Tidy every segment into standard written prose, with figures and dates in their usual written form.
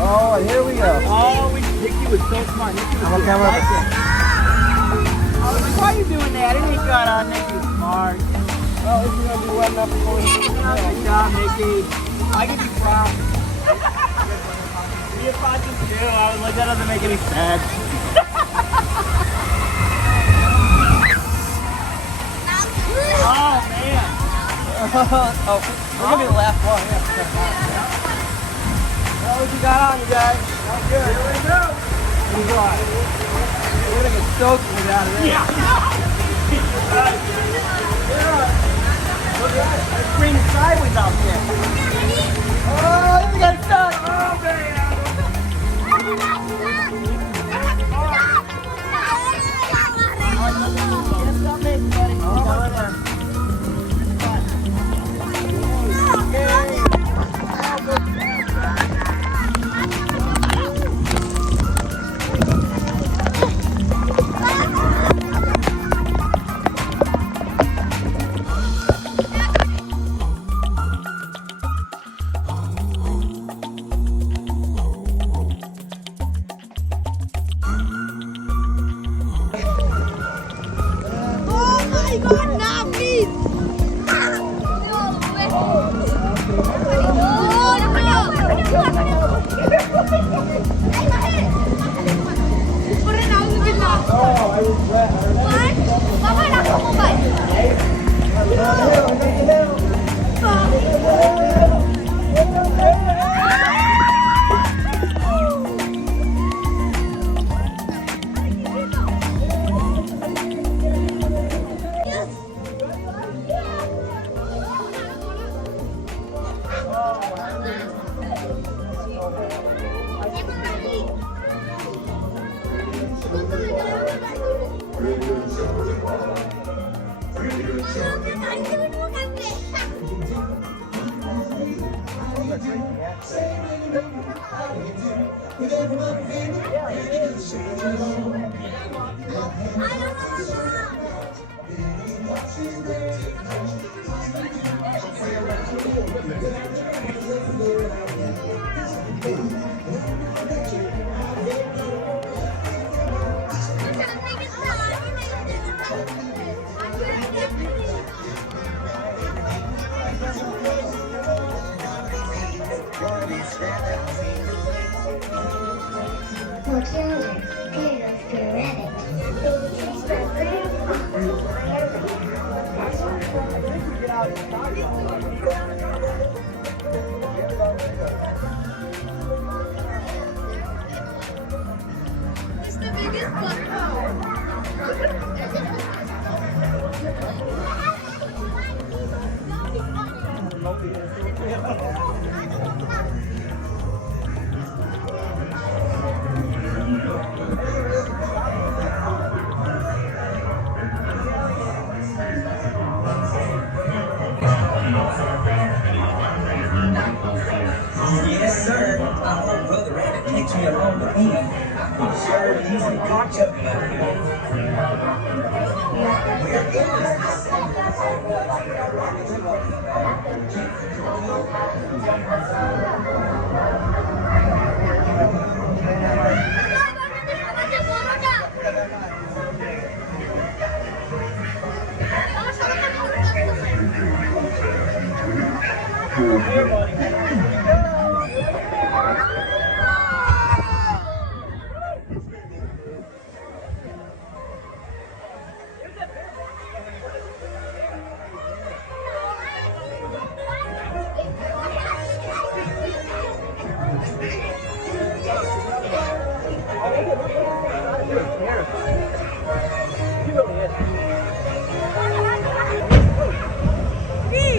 Oh, here we go. Oh, Nikki was so smart. Nikki was I'm on camera. I was like, why are you doing that? It ain't gonna. Nikki was smart. Oh, this is gonna be wet enough for going. Good job, Nikki. I give you props. Me and Fonzie too. I was like, that doesn't make any sense. Oh, man. Oh, we're gonna be the last one. Yeah. What you got on, you guys? Not good. Here we go. What you got? We're gonna get soaked when we get out of there. Yeah. Look at that. It's raining sideways out there. Oh, we got stuck. Oh, man. Yes, sir. I'm her brother, and it takes me along with me. Sure, he's a good chucking up here. Where is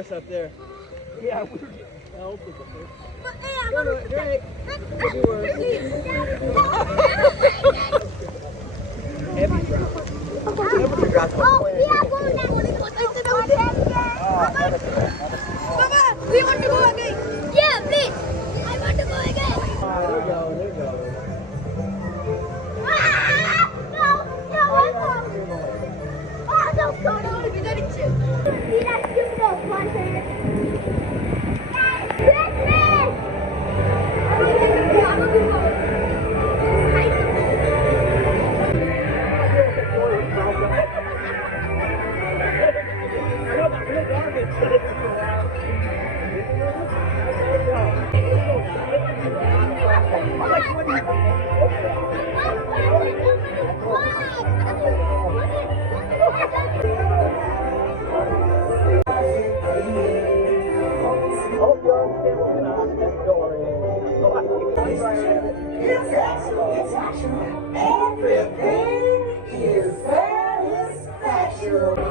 worse up there. Yeah, we were getting pelted. Heavy drop. Papa, we want to go again. Yeah, please. I want to go again. There we go, there we go. No, no, no, no, 이달 있지. 이달 좀더 구하세요. It's actually everything is satisfaction.